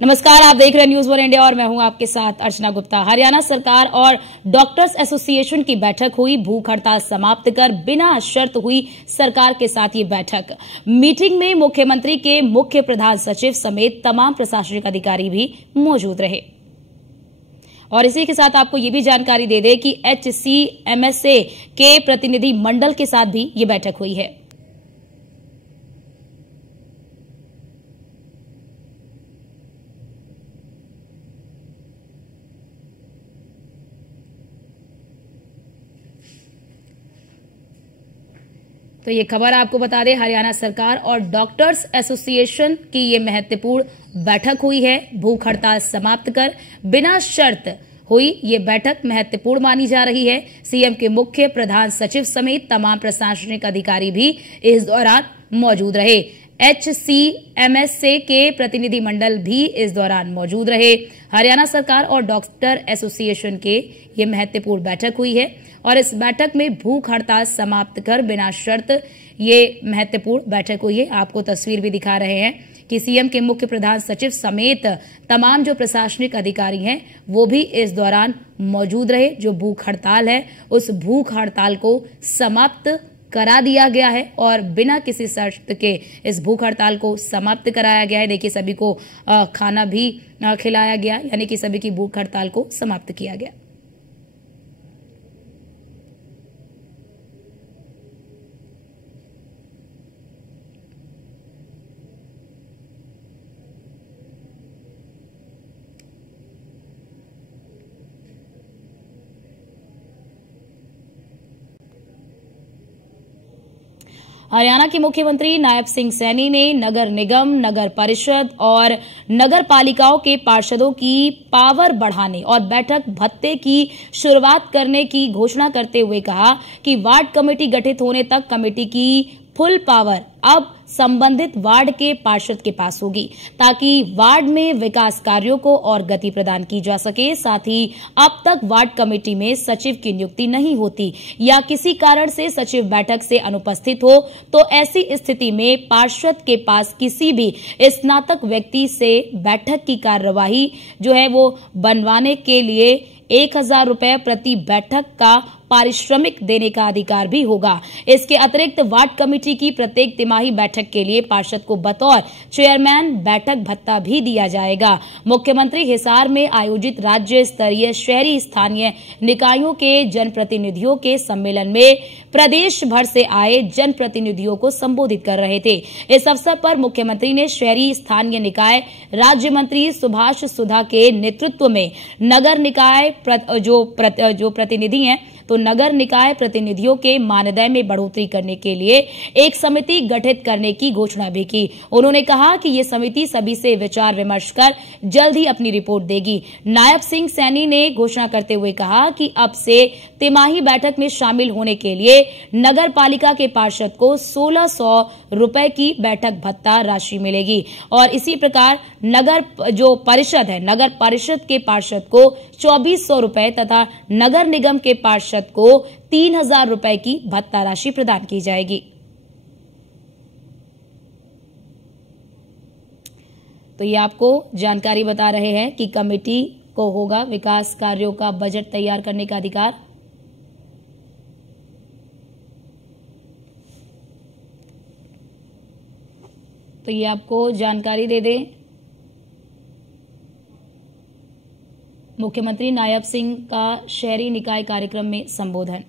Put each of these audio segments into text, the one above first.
नमस्कार, आप देख रहे हैं न्यूज वन इंडिया और मैं हूं आपके साथ अर्चना गुप्ता। हरियाणा सरकार और डॉक्टर्स एसोसिएशन की बैठक हुई। भूख हड़ताल समाप्त कर बिना शर्त हुई सरकार के साथ ये बैठक। मीटिंग में मुख्यमंत्री के मुख्य प्रधान सचिव समेत तमाम प्रशासनिक अधिकारी भी मौजूद रहे। और इसी के साथ आपको ये भी जानकारी दे दें कि HCMSA के प्रतिनिधि मंडल के साथ भी ये बैठक हुई है। तो ये खबर आपको बता दें, हरियाणा सरकार और डॉक्टर्स एसोसिएशन की ये महत्वपूर्ण बैठक हुई है। भूख हड़ताल समाप्त कर बिना शर्त हुई ये बैठक महत्वपूर्ण मानी जा रही है। सीएम के मुख्य प्रधान सचिव समेत तमाम प्रशासनिक अधिकारी भी इस दौरान मौजूद रहे। HCMSA के प्रतिनिधि मंडल भी इस दौरान मौजूद रहे। हरियाणा सरकार और डॉक्टर एसोसिएशन के ये महत्वपूर्ण बैठक हुई है और इस बैठक में भूख हड़ताल समाप्त कर बिना शर्त ये महत्वपूर्ण बैठक हुई है। आपको तस्वीर भी दिखा रहे हैं कि सीएम के मुख्य प्रधान सचिव समेत तमाम जो प्रशासनिक अधिकारी हैं वो भी इस दौरान मौजूद रहे। जो भूख हड़ताल है उस भूख हड़ताल को समाप्त करा दिया गया है और बिना किसी शर्त के इस भूख हड़ताल को समाप्त कराया गया है। देखिए, सभी को खाना भी खिलाया गया, यानी कि सभी की भूख हड़ताल को समाप्त किया गया। हरियाणा के मुख्यमंत्री नायब सिंह सैनी ने नगर निगम, नगर परिषद और नगर पालिकाओं के पार्षदों की पावर बढ़ाने और बैठक भत्ते की शुरुआत करने की घोषणा करते हुए कहा कि वार्ड कमेटी गठित होने तक कमेटी की फुल पावर अब संबंधित वार्ड के पार्षद के पास होगी, ताकि वार्ड में विकास कार्यों को और गति प्रदान की जा सके। साथ ही अब तक वार्ड कमेटी में सचिव की नियुक्ति नहीं होती या किसी कारण से सचिव बैठक से अनुपस्थित हो तो ऐसी स्थिति में पार्षद के पास किसी भी स्नातक व्यक्ति से बैठक की कार्यवाही जो है वो बनवाने के लिए 1000 रुपए प्रति बैठक का पारिश्रमिक देने का अधिकार भी होगा। इसके अतिरिक्त वार्ड कमेटी की प्रत्येक तिमाही बैठक के लिए पार्षद को बतौर चेयरमैन बैठक भत्ता भी दिया जाएगा। मुख्यमंत्री हिसार में आयोजित राज्य स्तरीय शहरी स्थानीय निकायों के जनप्रतिनिधियों के सम्मेलन में प्रदेश भर से आए जनप्रतिनिधियों को संबोधित कर रहे थे। इस अवसर पर मुख्यमंत्री ने शहरी स्थानीय निकाय राज्य मंत्री सुभाष सुधा के नेतृत्व में नगर निकाय जो प्रतिनिधि हैं तो नगर निकाय प्रतिनिधियों के मानदेय में बढ़ोतरी करने के लिए एक समिति गठित करने की घोषणा भी की। उन्होंने कहा कि ये समिति सभी से विचार विमर्श कर जल्द ही अपनी रिपोर्ट देगी। नायब सिंह सैनी ने घोषणा करते हुए कहा कि अब से तिमाही बैठक में शामिल होने के लिए नगर पालिका के पार्षद को 1600 रुपए की बैठक भत्ता राशि मिलेगी और इसी प्रकार नगर जो परिषद है, नगर परिषद के पार्षद को 2400 रुपए तथा नगर निगम के पार्षद को 3000 रुपए की भत्ता राशि प्रदान की जाएगी। तो ये आपको जानकारी बता रहे हैं कि कमेटी को होगा विकास कार्यों का बजट तैयार करने का अधिकार। तो ये आपको जानकारी दे दें, मुख्यमंत्री नायब सिंह का शहरी निकाय कार्यक्रम में संबोधन।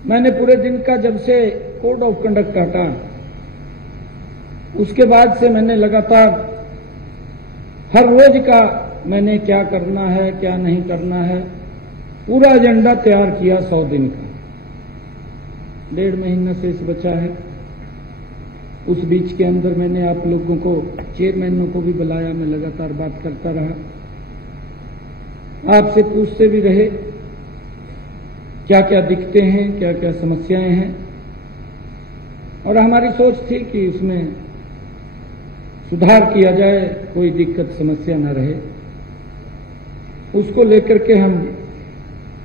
मैंने पूरे दिन का जब से कोड ऑफ कंडक्ट हटा उसके बाद से मैंने लगातार हर रोज का मैंने क्या करना है क्या नहीं करना है पूरा एजेंडा तैयार किया। 100 दिन का 1.5 महीना शेष बचा है। उस बीच के अंदर मैंने आप लोगों को चेयरमैनों को भी बुलाया, मैं लगातार बात करता रहा, आपसे पूछते भी रहे क्या क्या दिक्कतें हैं, क्या क्या समस्याएं हैं और हमारी सोच थी कि उसमें सुधार किया जाए, कोई दिक्कत समस्या न रहे। उसको लेकर के हम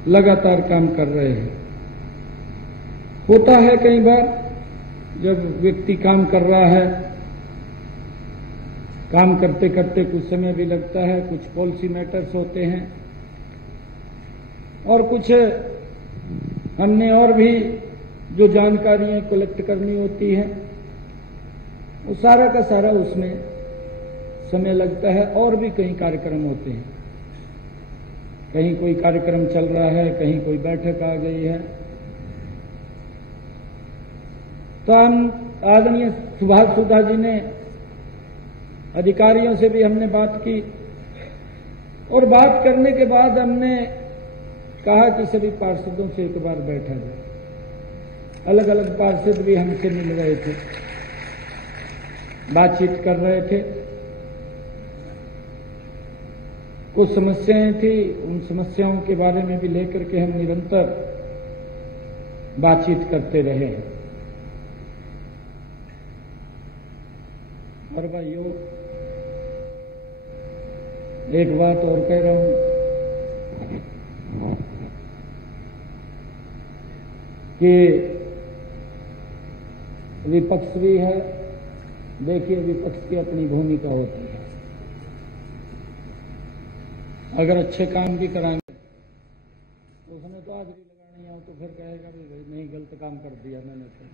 लगातार काम कर रहे हैं। होता है कई बार जब व्यक्ति काम कर रहा है काम करते करते कुछ समय भी लगता है, कुछ पॉलिसी मैटर्स होते हैं और कुछ हमने और भी जो जानकारियां कलेक्ट करनी होती हैं, वो सारा का सारा उसमें समय लगता है। और भी कई कार्यक्रम होते हैं, कहीं कोई कार्यक्रम चल रहा है, कहीं कोई बैठक आ गई है। तो हम आदरणीय सुभाष सुधा जी ने अधिकारियों से भी हमने बात की और बात करने के बाद हमने कहा कि सभी पार्षदों से एक बार बैठा जाए। अलग अलग पार्षद भी हमसे मिल रहे थे, बातचीत कर रहे थे। कुछ समस्याएं थी, उन समस्याओं के बारे में भी लेकर के हम निरंतर बातचीत करते रहे हैं। और भाइयों, एक बात और कह रहा हूं कि विपक्ष भी है। देखिए, विपक्ष की अपनी भूमिका होती है। अगर अच्छे काम भी कराएंगे तो उसने तो हाजिरी लगानी हो, तो फिर कहेगा भाई नहीं, गलत काम कर दिया मैंने तो।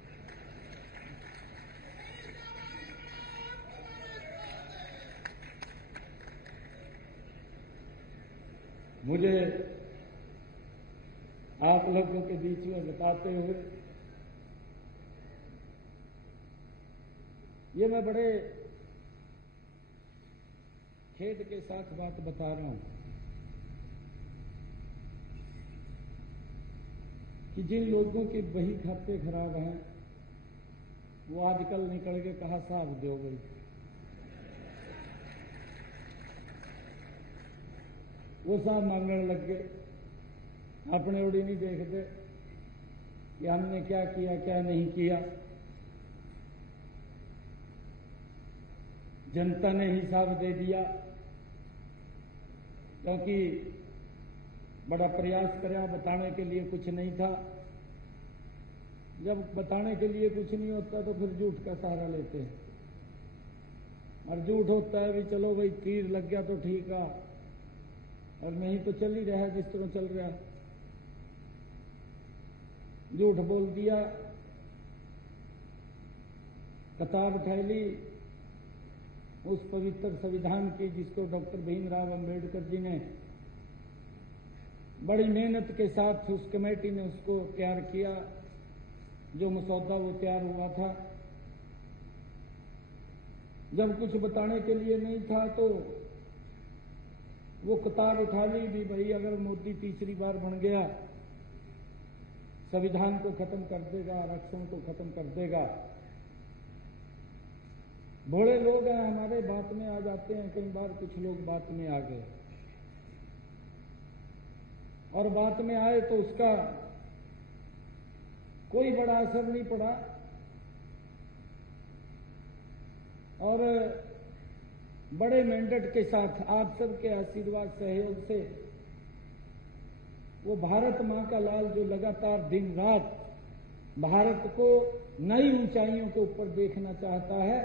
मुझे आप लोगों के बीच में बताते हुए ये मैं बड़े खेद के साथ बात बता रहा हूं कि जिन लोगों के बही खाते खराब हैं वो आजकल निकल के कहा साहब दो गई। वो साहब मांगने लग गए, अपने ओड़ी नहीं देखते कि हमने क्या किया क्या नहीं किया। जनता ने हिसाब दे दिया, क्योंकि बड़ा प्रयास कराया, बताने के लिए कुछ नहीं था। जब बताने के लिए कुछ नहीं होता तो फिर झूठ का सहारा लेते हैं, और झूठ होता है भी चलो भाई तीर लग गया तो ठीक है, और नहीं तो चल ही रहा है जिस तरह चल रहा। झूठ बोल दिया, कतार उठा ली उस पवित्र संविधान की, जिसको डॉक्टर भीमराव अंबेडकर जी ने बड़ी मेहनत के साथ उस कमेटी ने उसको तैयार किया। जो मसौदा वो तैयार हुआ था, जब कुछ बताने के लिए नहीं था तो वो कतार उठा ली भी भाई अगर मोदी तीसरी बार बन गया, संविधान को खत्म कर देगा, आरक्षण को खत्म कर देगा। बड़े लोग हैं हमारे, बात में आ जाते हैं, कई बार कुछ लोग बात में आ गए, और बात में आए तो उसका कोई बड़ा असर नहीं पड़ा, और बड़े मैंडेट के साथ आप सबके आशीर्वाद सहयोग से वो भारत मां का लाल जो लगातार दिन रात भारत को नई ऊंचाइयों के ऊपर देखना चाहता है,